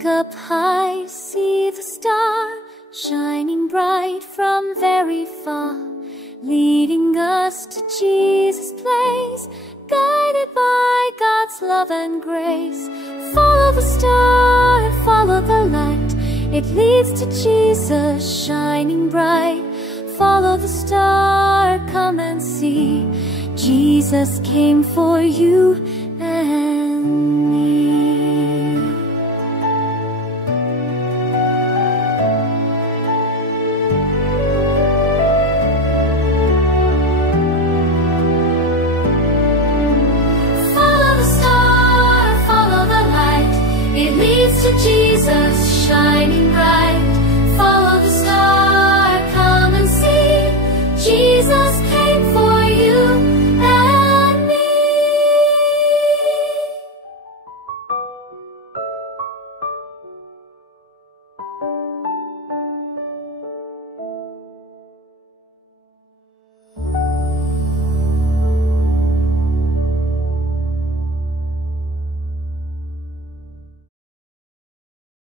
Look up high, see the star shining bright from very far, leading us to Jesus' place, guided by God's love and grace. Follow the star and follow the light, it leads to Jesus shining bright. Follow the star, come and see, Jesus came for you and me. Follow the star, follow the light, it leads to Jesus shining bright.